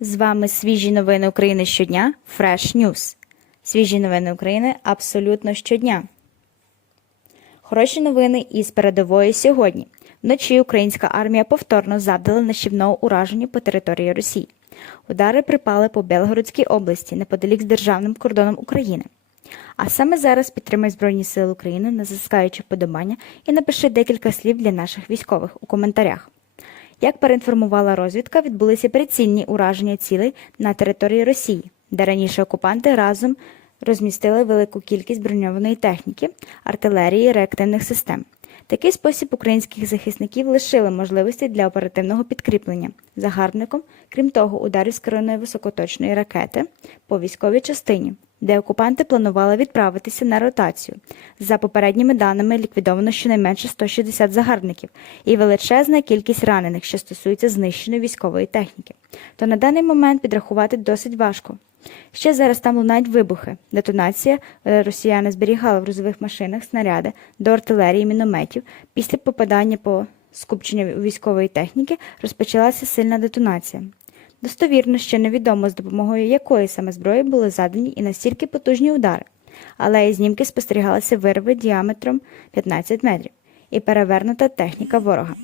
З вами свіжі новини України щодня Fresh News. Свіжі новини України абсолютно щодня. Хороші новини із передової сьогодні. Вночі українська армія повторно завдала нищівного ураження по території Росії. Удари припали по Белгородській області неподалік з державним кордоном України. А саме зараз підтримай Збройні Сили України, натискаючи вподобання і напиши декілька слів для наших військових у коментарях. Як переінформувала розвідка, відбулися прицільні ураження цілей на території Росії, де раніше окупанти разом розмістили велику кількість броньованої техніки, артилерії реактивних систем. Такий спосіб українських захисників лишили можливості для оперативного підкріплення загарбником, крім того, ударів з високоточної ракети по військовій частині, де окупанти планували відправитися на ротацію. За попередніми даними ліквідовано щонайменше 160 загарбників і величезна кількість ранених, що стосується знищеної військової техніки. То на даний момент підрахувати досить важко. Ще зараз там лунають вибухи. Детонація е, росіяни зберігали в грузових машинах снаряди до артилерії мінометів. Після попадання по скупченню військової техніки розпочалася сильна детонація. Достовірно ще невідомо, з допомогою якої саме зброї були задані і настільки потужні удари, але і знімки спостерігалися вирви діаметром 15 метрів і перевернута техніка ворога.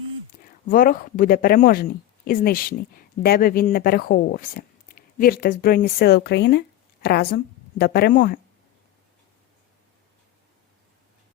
Ворог буде переможений і знищений, де би він не переховувався. Вірте Збройні Сили України разом до перемоги!